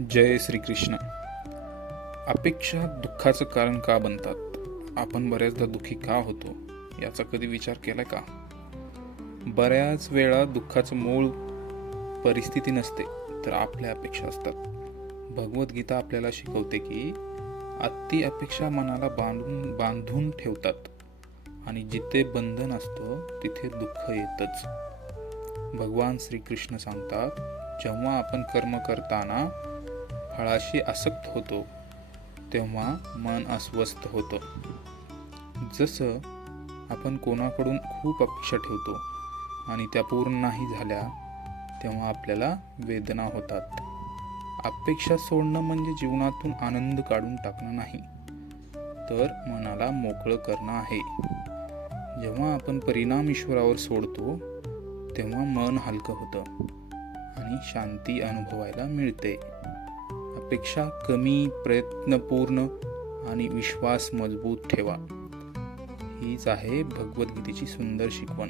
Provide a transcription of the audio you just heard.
जय श्रीकृष्ण. अपेक्षा दुःखाचं कारण का बनतात? आपण बऱ्याचदा दुःखी का होतो याचा कधी विचार केला का? बऱ्याच वेळा दुःखाचं मूळ परिस्थिती नसते, तर आपल्या अपेक्षा असतात. भगवद्गीता आपल्याला शिकवते की अति अपेक्षा मनाला बांधून ठेवतात आणि जिथे बंधन असतं तिथे दुःख येतच. भगवान श्रीकृष्ण सांगतात, जेव्हा आपण कर्म करताना फळाशी आसक्त होतो तेव्हा मन अस्वस्थ होतं. जसं आपण कोणाकडून खूप अपेक्षा ठेवतो आणि त्या पूर्ण नाही झाल्या तेव्हा आपल्याला वेदना होतात. अपेक्षा सोडणं म्हणजे जीवनातून आनंद काढून टाकणं नाही, तर मनाला मोकळं करणं आहे. जेव्हा आपण परिणाम ईश्वरावर सोडतो तेव्हा मन हलकं होतं आणि शांती अनुभवायला मिळते. अपेक्षा कमी, प्रयत्नपूर्ण आणि विश्वास मजबूत ठेवा. हीच आहे भगवद्गीतेची सुंदर शिकवण.